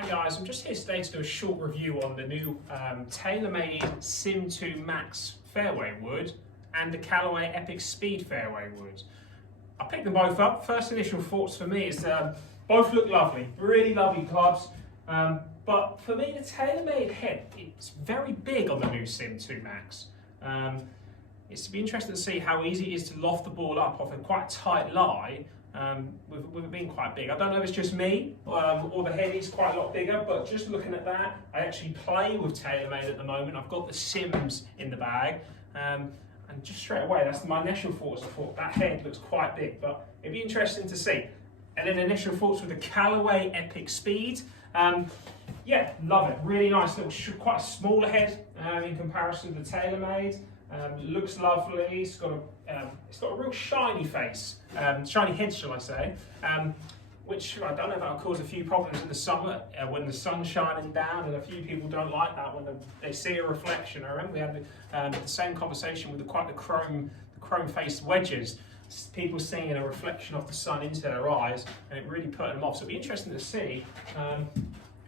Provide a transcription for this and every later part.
Hi guys, I'm just here today to do a short review on the new Taylormade Sim 2 Max Fairway wood and the Callaway Epic Speed Fairway wood. I picked them both up. First initial thoughts for me is both look lovely, really lovely clubs. But for me, the Taylormade head, it's very big on the new Sim 2 Max. It's to be interesting to see how easy it is to loft the ball up off a quite tight lie. With it being quite big. I don't know if it's just me or the head is quite a lot bigger, but just looking at that, I actually play with Taylormade at the moment. I've got the Sims in the bag, and just straight away, that's my initial thoughts. I thought that head looks quite big, but it'd be interesting to see. And then initial thoughts with the Callaway Epic Speed. Yeah, love it. Really nice little, quite a smaller head in comparison to the Taylormade. Looks lovely. It's got a real shiny face, shiny head, shall I say? Which I don't know if that'll cause a few problems in the summer when the sun's shining down, and a few people don't like that when they see a reflection. I remember we had the same conversation with the chrome-faced wedges. People seeing a reflection of the sun into their eyes, and it really put them off. So it'll be interesting to see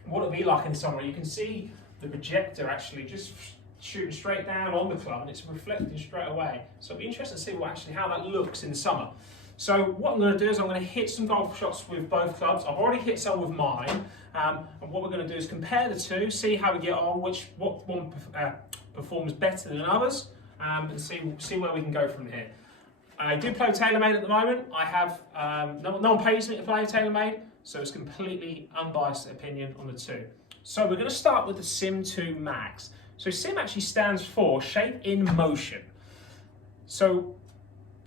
what it'll be like in summer. You can see the projector actually just shooting straight down on the club, and it's reflecting straight away. So it'll be interesting to see how that looks in the summer. So what I'm going to do is I'm going to hit some golf shots with both clubs. I've already hit some with mine, and what we're going to do is compare the two, see how we get on, what one performs better than others, and see where we can go from here. I do play Taylormade at the moment. I have no one pays me to play Taylormade, so it's completely unbiased opinion on the two. So we're going to start with the Sim 2 Max. So Sim actually stands for Shape in Motion. So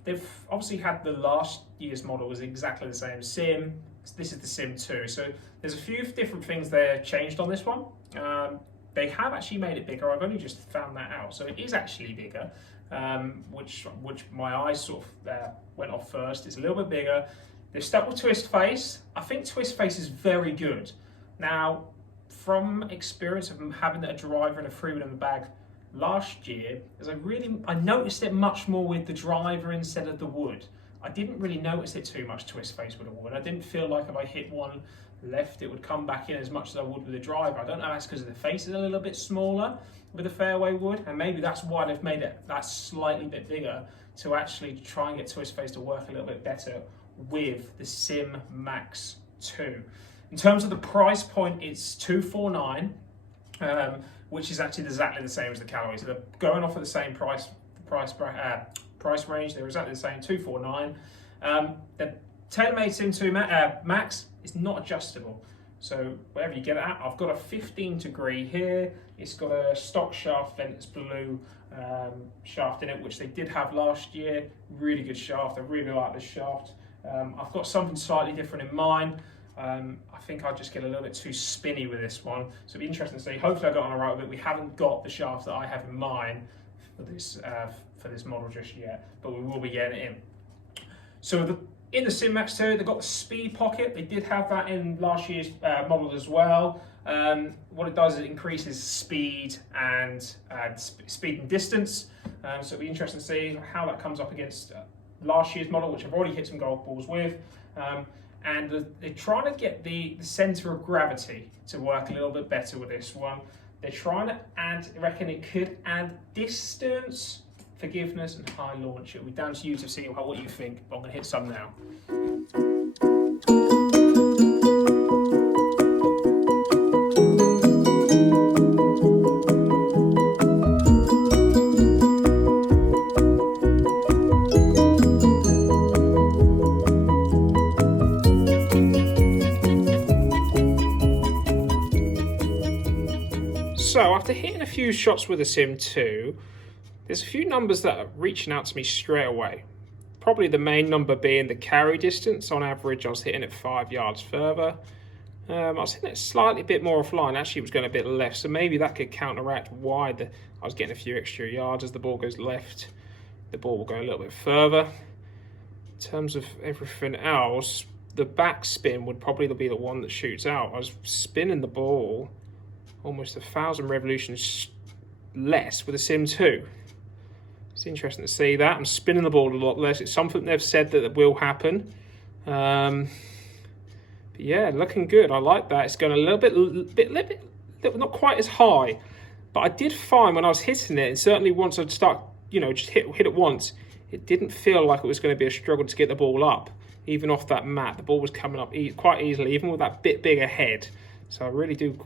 they've obviously had the last year's model was exactly the same Sim. This is the Sim 2. So there's a few different things they've changed on this one. They have actually made it bigger. I've only just found that out. So it is actually bigger, which my eyes sort of went off first. It's a little bit bigger. They've stuck with Twist Face. I think Twist Face is very good. Now, from experience of having a driver and a free wood in the bag last year, is I noticed it much more with the driver instead of the wood. I didn't really notice it too much Twist Face with a wood. I didn't feel like if I hit one left, it would come back in as much as I would with the driver. I don't know if that's because the face is a little bit smaller with the fairway wood, and maybe that's why they've made it that slightly bit bigger to actually try and get Twist Face to work a little bit better with the Sim Max 2. In terms of the price point, it's $249, which is actually exactly the same as the Callaway. So they're going off at the same price range. They're exactly the same, $249. The Taylormade Sim 2 Max is not adjustable. So wherever you get it at, I've got a 15 degree here. It's got a stock shaft, Ventus Blue shaft in it, which they did have last year. Really good shaft. I really like this shaft. I've got something slightly different in mine. I think I'll just get a little bit too spinny with this one. So it'll be interesting to see. Hopefully I got on the right with it. We haven't got the shaft that I have in mind for this model just yet, but we will be getting it in. So in the Sim Max 2, they've got the speed pocket. They did have that in last year's model as well. What it does is it increases speed and distance. So it'll be interesting to see how that comes up against last year's model, which I've already hit some golf balls with. And they're trying to get the centre of gravity to work a little bit better with this one. They're trying to add, I reckon it could add distance, forgiveness, and high launch. It'll be down to you to see what you think, but I'm going to hit some now. So after hitting a few shots with the Sim 2, there's a few numbers that are reaching out to me straight away. Probably the main number being the carry distance. On average, I was hitting it 5 yards further. I was hitting it slightly bit more offline. Actually, it was going a bit left, so maybe that could counteract why I was getting a few extra yards. As the ball goes left, the ball will go a little bit further. In terms of everything else, the backspin would probably be the one that shoots out. I was spinning the ball almost 1,000 revolutions less with a Sim 2. It's interesting to see that. I'm spinning the ball a lot less. It's something they've said that will happen. But yeah, looking good. I like that. It's going a little bit, not quite as high. But I did find when I was hitting it, and certainly once I'd start, just hit it once, it didn't feel like it was going to be a struggle to get the ball up. Even off that mat, the ball was coming up quite easily, even with that bit bigger head. So I really do,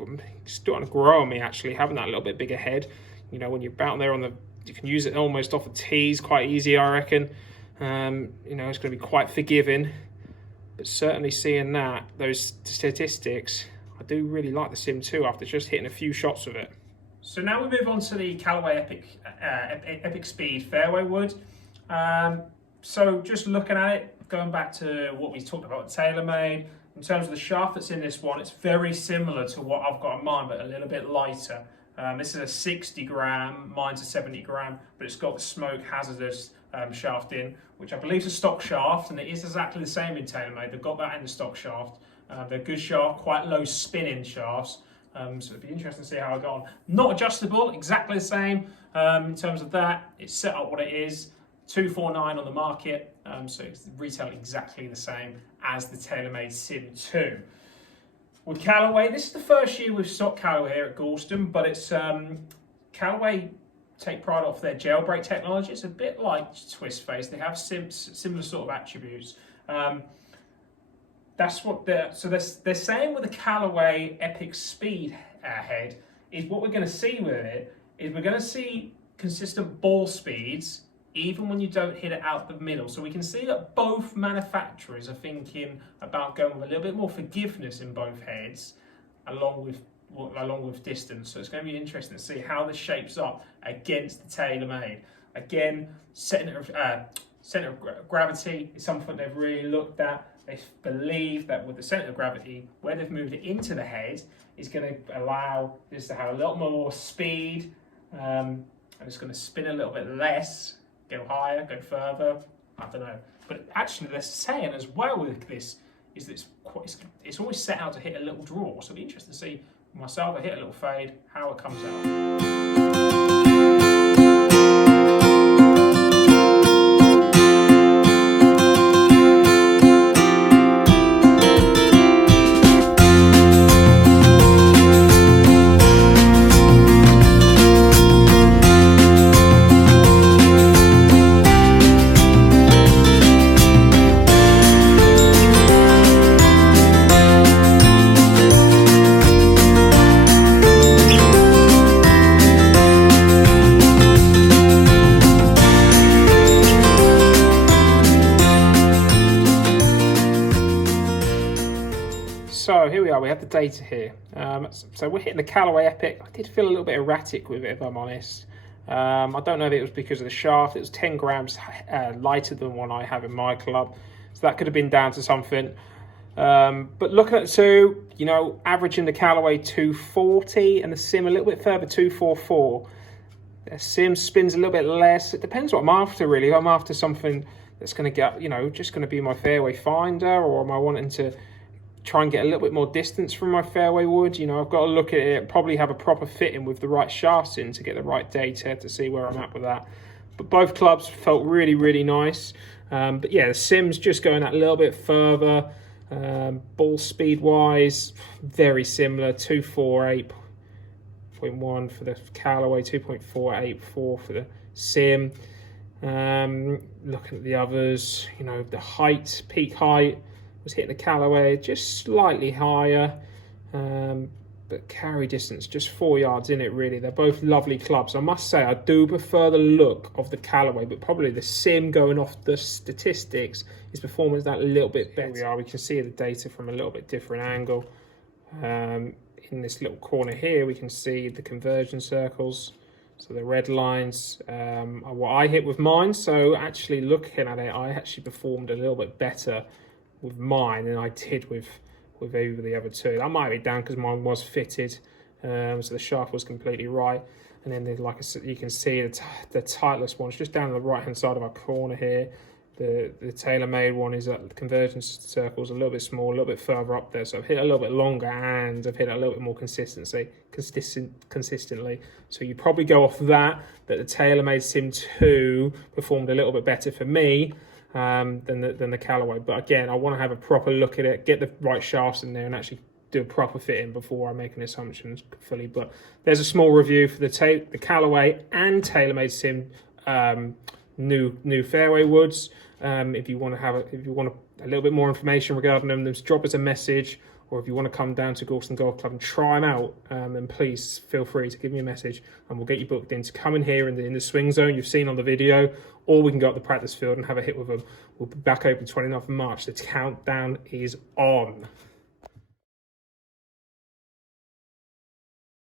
it's starting to grow on me actually, having that little bit bigger head. When you're out there you can use it almost off the tees quite easy, I reckon. It's going to be quite forgiving. But certainly seeing those statistics, I do really like the Sim 2 after just hitting a few shots with it. So now we move on to the Callaway Epic Speed Fairway Wood. So just looking at it, going back to what we talked about with Taylormade, in terms of the shaft that's in this one, it's very similar to what I've got in mine, but a little bit lighter. This is a 60 gram, mine's a 70 gram, but it's got the smoke hazardous shaft in, which I believe is a stock shaft, and it is exactly the same in Taylormade. They've got that in the stock shaft. They're good shaft, quite low spinning shafts. So it'd be interesting to see how I go on. Not adjustable, exactly the same in terms of that. It's set up what it is, $249 on the market, so it's retailing exactly the same as the Taylormade Sim 2. With Callaway, this is the first year we've stocked Callaway here at Gorleston, but it's Callaway take pride off their jailbreak technology. It's a bit like Twist Face. They have similar sort of attributes. That's what they're saying with the Callaway Epic Speed head is what we're going to see with it is we're going to see consistent ball speeds even when you don't hit it out the middle. So we can see that both manufacturers are thinking about going with a little bit more forgiveness in both heads along with distance. So it's going to be interesting to see how this shapes up against the Taylormade. Again, center of gravity is something they've really looked at. They believe that with the centre of gravity, where they've moved it into the head, is going to allow this to have a lot more speed, and it's going to spin a little bit less, go higher, go further. I don't know. But actually, they're saying as well with this is that it's always set out to hit a little draw. So it'll be interesting to see myself. I hit a little fade, how it comes out. So here we are, we have the data here. So we're hitting the Callaway Epic. I did feel a little bit erratic with it, if I'm honest. I don't know if it was because of the shaft. It was 10 grams lighter than one I have in my club. So that could have been down to something. But looking at the two, averaging the Callaway 240 and the Sim a little bit further, 244. The Sim spins a little bit less. It depends what I'm after, really. If I'm after something that's going to get, just going to be my fairway finder, or am I wanting to try and get a little bit more distance from my fairway wood? I've got to look at it, probably have a proper fitting with the right shafts in to get the right data to see where I'm at with that. But both clubs felt really, really nice. But yeah, the Sim's just going that little bit further. Ball speed wise, very similar, 248.1 for the Callaway, 2.484 for the Sim. Looking at the others, the height, peak height, was hitting the Callaway just slightly higher, but carry distance just 4 yards in it, really. They're both lovely clubs. I must say I do prefer the look of the Callaway, but probably the Sim, going off the statistics, is performing that a little bit better. We can see the data from a little bit different angle. In this little corner here, we can see the conversion circles, so the red lines are what I hit with mine. So actually looking at it, I actually performed a little bit better with mine than I did with over the other two. That might be down because mine was fitted, so the shaft was completely right. And then, like I said, you can see the Titleist one's just down the right hand side of our corner here. The Taylormade one is at the convergence circles a little bit small, a little bit further up there. So I've hit a little bit longer and I've hit it a little bit more consistently. So you probably go off that the Taylormade Sim 2 performed a little bit better for me. than the Callaway. But again, I want to have a proper look at it, get the right shafts in there, and actually do a proper fitting before I make any assumptions fully. But there's a small review for the Callaway and Taylormade Sim new fairway woods. If you want a little bit more information regarding them, then drop us a message. Or if you want to come down to Galston Golf Club and try them out, then please feel free to give me a message and we'll get you booked in to come in here in the swing zone you've seen on the video, or we can go up the practice field and have a hit with them. We'll be back open 29th of March. The countdown is on.